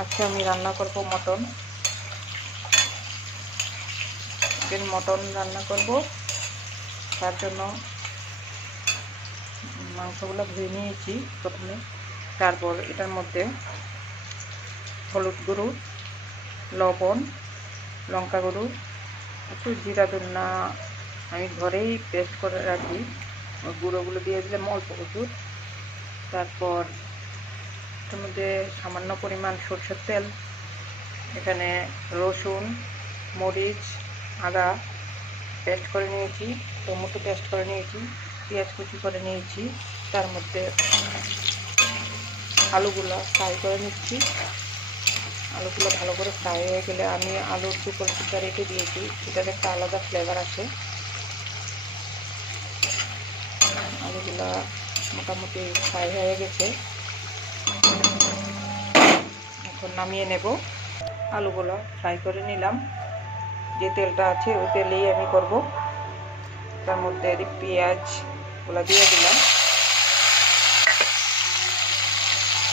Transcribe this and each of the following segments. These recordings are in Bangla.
আজকে আমি রান্না করব মটন। মটন রান্না করব, তার জন্য মাংসগুলো ধুয়ে নিয়েছি প্রথমে। তারপর এটার মধ্যে হলুদ গুঁড়ো, লবণ, লঙ্কা গুঁড়ো, একটু জিরা ধনিয়া আমি ঘরেই পেস্ট করে রাখি, ওই গুঁড়োগুলো দিয়ে দিলাম অল্প প্রচুর। তারপর এটার মধ্যে সামান্য পরিমাণ সরষের তেল, এখানে রসুন, মরিচ, আদা পেস্ট করে নিয়েছি, টমেটো পেস্ট করে নিয়েছি, পেঁয়াজ কুচি করে নিয়েছি। তার মধ্যে আলুগুলো ফ্রাই করে নিচ্ছি। আলুগুলো ভালো করে ফ্রাই হয়ে গেলে আমি আলুর টুকরো টুকরো রেখে দিয়েছি, এটার একটা আলাদা ফ্লেভার আসে। আলুগুলো মোটামুটি ফ্রাই হয়ে গেছে, এখন নামিয়ে নেব। আলুগুলো ফ্রাই করে নিলাম, যে তেলটা আছে ওই তেলেই আমি করব। তার মধ্যে পেঁয়াজগুলো দিয়ে দিলাম,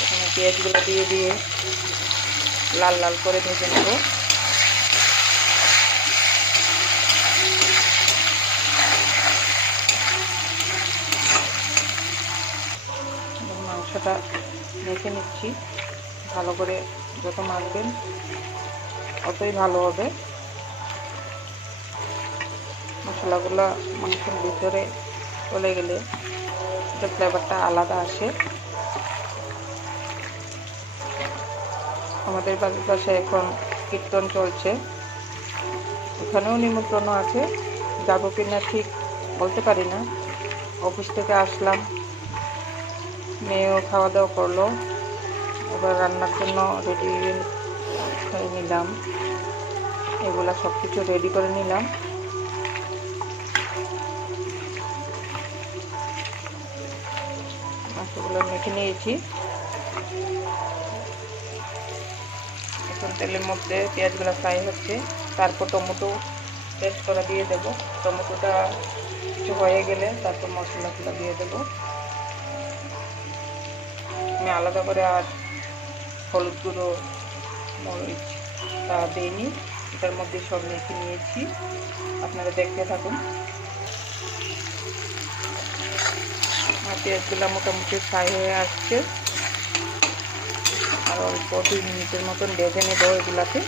এখানে পেঁয়াজগুলো দিয়ে লাল লাল করে ভেজে নেব। মাংসটা মেখে নিচ্ছি ভালো করে, যত মাখবেন অতই ভালো হবে। মশলাগুলো মাংসের ভিতরে চলে গেলে এটা ফ্লেভারটা আলাদা আসে। আমাদের বাড়ির পাশে এখন কীর্তন চলছে, ওখানেও নিমন্ত্রণ আছে, যাবো কিনা ঠিক বলতে পারি না। অফিস থেকে আসলাম, মেয়েও খাওয়া দাওয়া করলো, এবার রান্নার জন্য রেডি হয়ে নিলাম। এগুলা সব কিছু রেডি করে নিলাম। মাংসগুলো মেখে নিয়েছি। এখন তেলের মধ্যে পেঁয়াজগুলো ফ্রাই হচ্ছে, তারপর টমেটো পেস্ট করা দিয়ে দেবো। টমেটোটা কিছু হয়ে গেলে তারপর মশলাগুলো দিয়ে দেবো। আমি আলাদা করে আর হলুদ গুঁড়ো, মরিচ তা দিইনি, এটার মধ্যে সব মেখে নিয়েছি। আপনারা দেখতে থাকুন। আর পেঁয়াজগুলো মোটামুটি ফ্রাই হয়ে আসছে, আর অল্প 2 মিনিটের মতন ভেজে নেব এগুলাকে।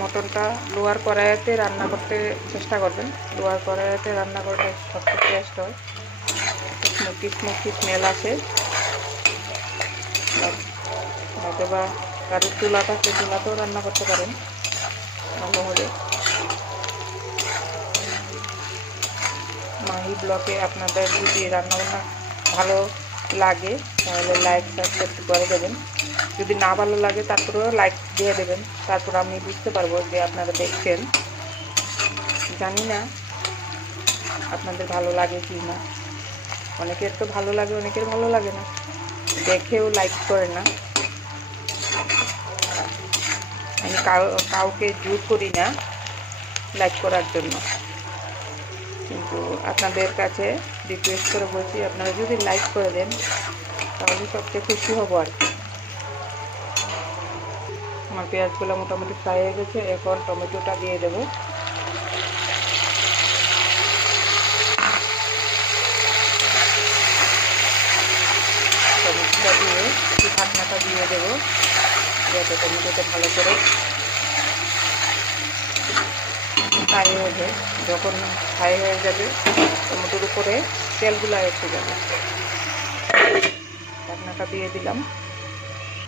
মটনটা লোয়ার কড়াইতে রান্না করতে চেষ্টা করবেন, লোয়ার কড়াইতে রান্না করলে সবচেয়ে টেস্ট হয়, স্মোকি স্মোকি স্মেল আসে। হয়তো বা কারোর চুলা থাকলে চুলাতেও রান্না করতে পারেন ভালো হলে। মাহি ব্লকে আপনাদের যদি রান্নাবান্না ভালো লাগে তাহলে লাইক সাবস্ক্রাইব করে দেবেন, যদি না ভালো লাগে তারপরেও লাইক দিয়ে দেবেন, তারপর আমি বুঝতে পারবো যে আপনারা দেখছেন। জানি না আপনাদের ভালো লাগে কি না, অনেকের তো ভালো লাগে, অনেকের ভালো লাগে না, দেখেও লাইক করে না। আমি কাউকে জোর করি না লাইক করার জন্য, কিন্তু আপনাদের কাছে রিকোয়েস্ট করে বলছি, আপনারা যদি লাইক করে দেন তাহলে সবচেয়ে খুশি হব আর কি। আমার পেঁয়াজগুলো মোটামুটি ফ্রাই হয়ে গেছে, এখন টমেটোটা দিয়ে দেবো। টমেটোটা দিয়ে একটু ঢাকনাটা দিয়ে দেবো, যাতে টমেটোটা ভালো করে ফ্রাই হয়ে যায়। যখন ফ্রাই হয়ে যাবে টমেটোর উপরে তেলগুলো এসে যাবে। ঢাকনাটা দিয়ে দিলাম।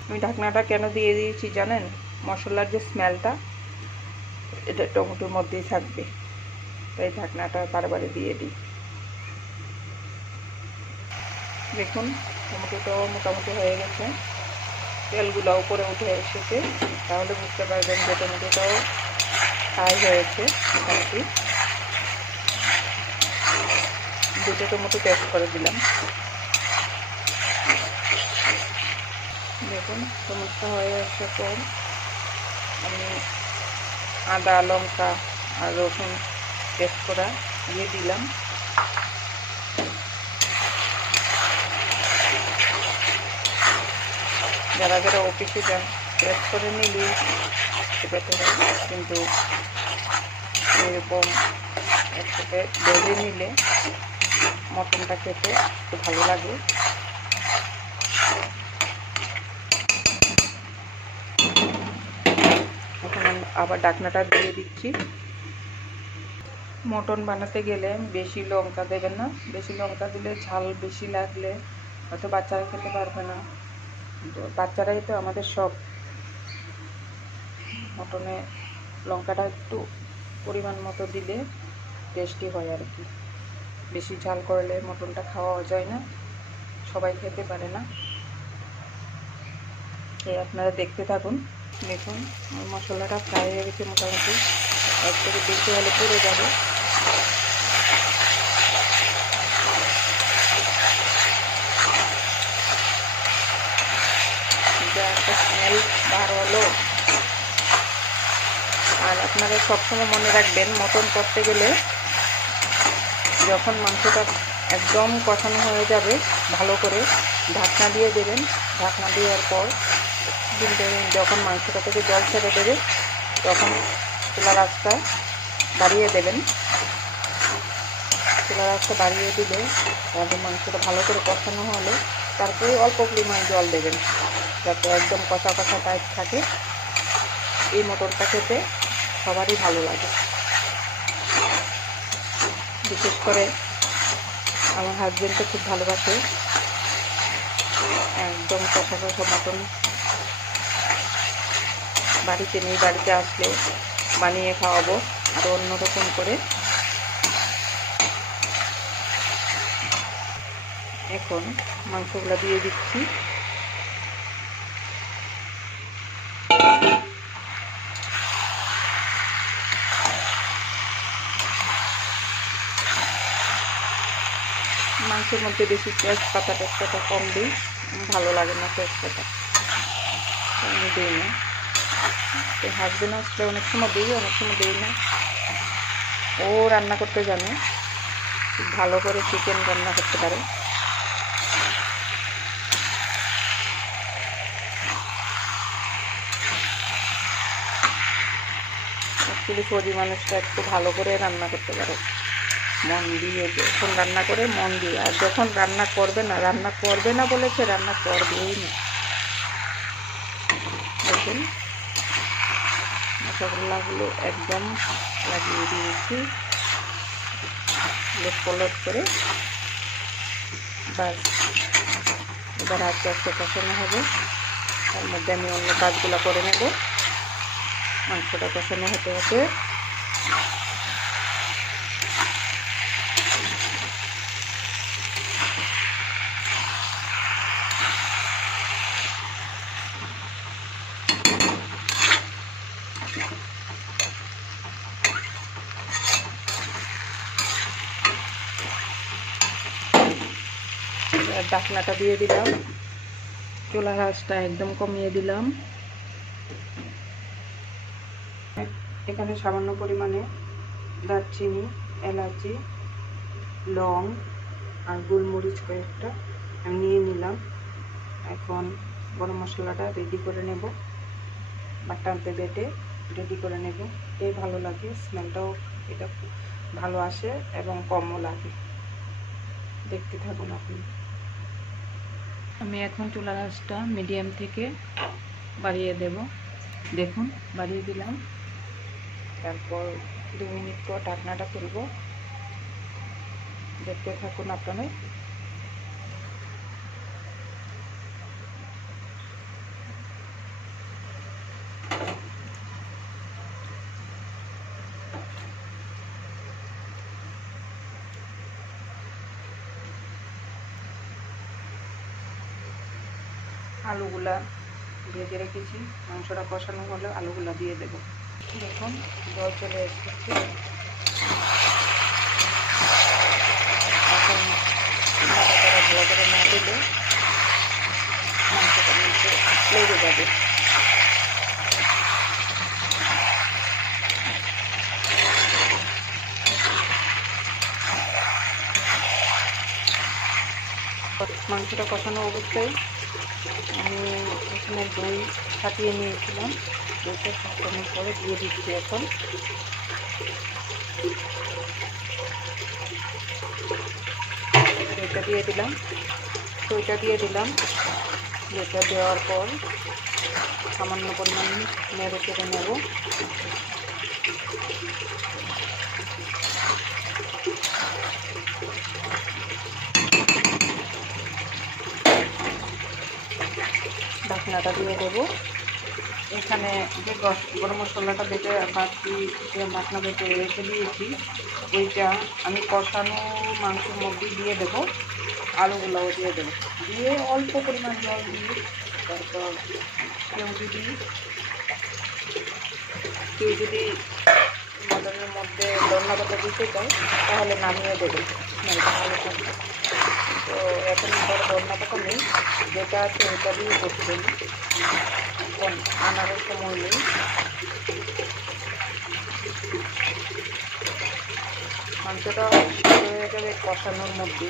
আমি ঢাকনাটা কেন দিয়ে দিয়েছি জানেন? মশলার যে স্মেলটা এটা টমেটোর মধ্যেই থাকবে, তাই ঢাকনাটা বারবারে দিয়ে দিই। দেখুন টমেটোটাও মোটামুটি হয়ে গেছে, তেলগুলো উপরে উঠে এসেছে, তাহলে বুঝতে পারবেন যে টমেটোটাও ফ্রাই হয়েছে মোটামুটি। 2টো টমেটো পেস্ট করে দিলাম। দেখুন টমেটোটা হয়ে আসার পর আমি আদা, লঙ্কা আর রসুন পেস্ট করা দিয়ে দিলাম। যারা যারা অফিসে যান প্রেস করে নিলে খেতে হয়, কিন্তু এরকম একসাথে ভেজে নিলে মটনটা খেতে একটু ভালো লাগে। এখন আবার ঢাকনাটা দিয়ে দিচ্ছি। মটন বানাতে গেলে বেশি লঙ্কা দেবেন না, বেশি লঙ্কা দিলে ঝাল বেশি লাগলে হয়তো বাচ্চারা খেতে পারবে না। তো বাচ্চারাই তো আমাদের সব। মটনে লঙ্কাটা একটু পরিমাণ মতো দিলে টেস্টি হয় আর কি। বেশি ঝাল করলে মটনটা খাওয়া যায় না, সবাই খেতে পারে না। তাই আপনারা দেখতে থাকুন। দেখুন মশলাটা ফ্রাই হয়ে গেছে, মোটামুটি এক থেকে বেশি হলে পুড়ে যাবে। একটা স্মেল বার হলো। আর আপনারা সবসময় মনে রাখবেন, মটন করতে গেলে যখন মাংসটা একদম কষানো হয়ে যাবে ভালো করে ঢাকনা দিয়ে দেবেন। ঢাকনা দেওয়ার পর যখন মাংসটা থেকে জল ছেড়ে দেবে তখন চুলার আঁচটা বাড়িয়ে দেবেন। চুলার আঁচটা বাড়িয়ে দিলে তারপর মাংসটা ভালো করে কষানো হলে তারপরে অল্প পরিমাণ জল দেবেন, যাতে একদম কষা কষা টাইপ থাকে। এই মটনটা খেতে সবারই ভালো লাগে, বিশেষ করে আমার হাজবেন্ডকে খুব ভালোবাসে। একদম কষা কষা মটন বাড়িতে নেই, বাড়িতে আসলে বানিয়ে খাওয়াবো আরও অন্যরকম করে। এখন মাংসগুলো দিয়ে দিচ্ছি। মাংসের মধ্যে বেশি তেজপাতা কম দিই, ভালো লাগে না তেজপাতা, আমি দিই না। হাজবেন্ড আসলে অনেক সময় দিই, অনেক সময় দিই না। ও রান্না করতে জানে, ভালো করে চিকেন রান্না করতে পারে। অ্যাকচুয়ালি ফৌজি মানুষটা একটু ভালো করে রান্না করতে পারে, মন দিয়ে, যখন রান্না করে মন দিয়ে। আর যখন রান্না করবে না বলেছে, রান্না করবেই না। দেখুন মশলাগুলো একদম লাগিয়ে দিয়েছি লোট করে। বাস এবার আস্তে আস্তে কষানো হবে। তার মধ্যে আমি অন্য কাজগুলো করে নেব। মাংসটা কষানো হতে হতে ঢাকনাটা দিয়ে দিলাম, চুলার আঁচটা একদম কমিয়ে দিলাম। এখানে সামান্য পরিমাণে দারচিনি, এলাচি, লং আর গোলমরিচ কয়েকটা আমি নিয়ে নিলাম। এখন গরম মশলাটা রেডি করে নেব, বাটাতে বেটে রেডি করে নেব। এটাই ভালো লাগে, স্মেলটাও এটা ভালো আসে এবং কমও লাগে। দেখতে থাকুন আপনি। আমি এখন চুলার আঁচটা মিডিয়াম থেকে বাড়িয়ে দেব। দেখুন বাড়িয়ে দিলাম। তারপর 2 মিনিট পর ঢাকনাটা খুলব। দেখতে থাকুন আপনারা। আলুগুলা ভেজে রেখেছি, মাংসটা কষানো হলে আলুগুলা দিয়ে দেব। দেখুন জল চলে এসেছে। এখন ভালো করে না দিলে মাংসটা নিচে লেগে যাবে। মাংসটা কষানো অবস্থায় আমি এখানে দই ফাটিয়ে নিয়েছিলাম, দইটা ফাটানোর পরে দিয়ে দিচ্ছি এখন। দইটা দিয়ে দিলাম, দইটা দেওয়ার পর সামান্য পরিমাণ নেড়ে চেড়ে নেব। ঢাকনাটা দিয়ে দেবো। এখানে যে গরম মশলাটা বেটে বাকি যে ঢাকনা বেটে রেখে দিয়েছি, ওইটা আমি কষানো মাংসের মধ্যে দিয়ে দেবো, আলুগুলোও দিয়ে দেবো, দিয়ে অল্প পরিমাণ জল দিয়ে তারপর কেউ যদি মটনের মধ্যে ধনিয়া পাতা দিতে চায় তাহলে নামিয়ে দেবে, ভালো থাকবে। তো এখন ধনিয়া পাতা নেই, যেটা আছে ওটা দিয়ে করতে আনারও সময় নেই। মাংসটা হয়ে যাবে কষানোর মধ্যে।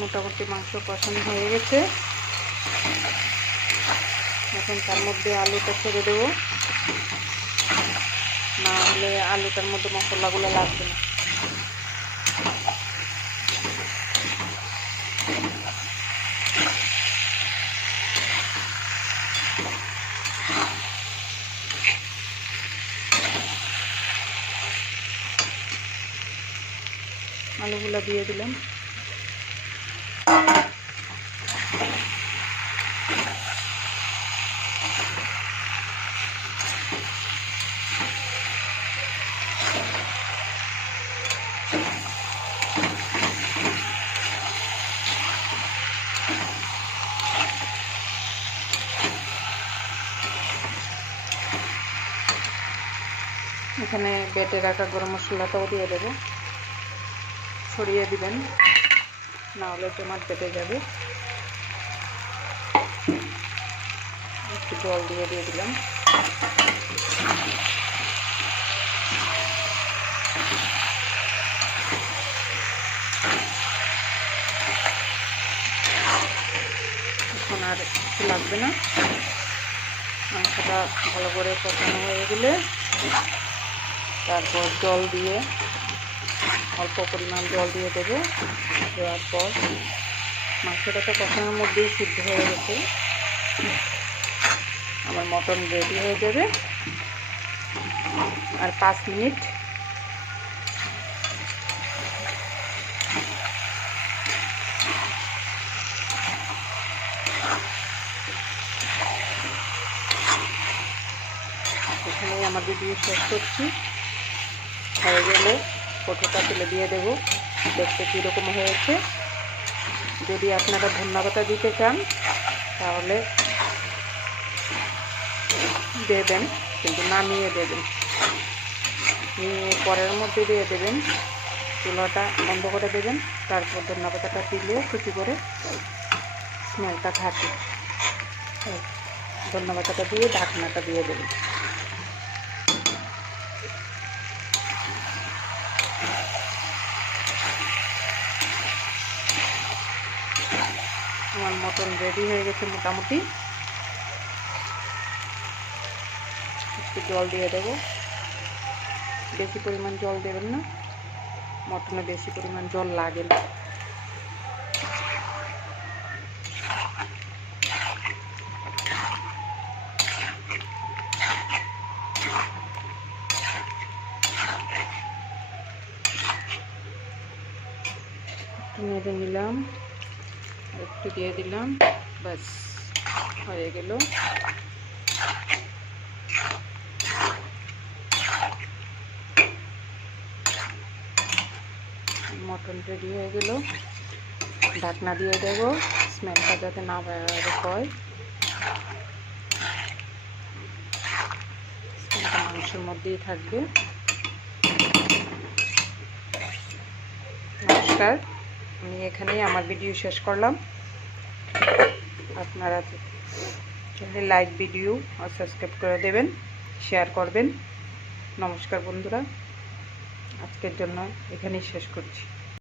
মোটামুটি মাংস কষানো হয়ে গেছে। এখন তার মধ্যে আলুটা ছেড়ে দেবো, না হলে আলুটার মধ্যে মশলাগুলো লাগবে না। আলুগুলো দিয়ে দিলাম। এখানে বেটে রাখা গরম মশলাটাও দিয়ে দেবো, ছড়িয়ে দিবেন, না হলে টমাটো পেটে যাবে। একটু জল দিয়ে দিলাম। এখন আর কিছু লাগবে না। মাংসটা ভালো করে কষানো হয়ে গেলে তারপর জল দিয়ে অল্প পরিমাণ জল দিয়ে দেবো। দেওয়ার পর মাংসটা তো কষানোর মধ্যেই সিদ্ধ হয়ে গেছে, আমার মটন রেডি হয়ে যাবে। আর 5 মিনিট এখানেই আমার ভিডিও শেষ করছি। হয়ে গেলে ফটোটা তুলে দিয়ে দেবো, দেখতে কীরকম হয়েছে। যদি আপনারা ধনিয়া পাতা দিতে চান তাহলে দেবেন, কিন্তু নামিয়ে দেবেন, পরের মধ্যে দিয়ে দেবেন, চুলাটা বন্ধ করে দেবেন। তারপর ধনিয়া পাতাটা দিলে কুচি করে স্মেলটা থাকে। ধনিয়া পাতাটা দিয়ে ঢাকনাটা দিয়ে দেবেন। আমার মটন রেডি হয়ে গেছে মোটামুটি। একটু জল দিয়ে দেবো, বেশি পরিমাণ জল দেবেন না, মটনে বেশি পরিমাণ জল লাগে না। একটু নেড়ে নিলাম, একটু দিয়ে দিলাম, ব্যাস হয়ে গেল। মটন রেডি হয়ে গেল। ঢাকনা দিয়ে দেবো, স্মেলটা যাতে না বের হয়। মাংসের মধ্যেই থাকবে। নমস্কার, আমি এখানেই আমার ভিডিও শেষ করলাম। আপনারা চাইলে লাইক, ভিডিও আর সাবস্ক্রাইব করে দেবেন, শেয়ার করবেন। নমস্কার বন্ধুরা, আজকের জন্য এখানেই শেষ করছি।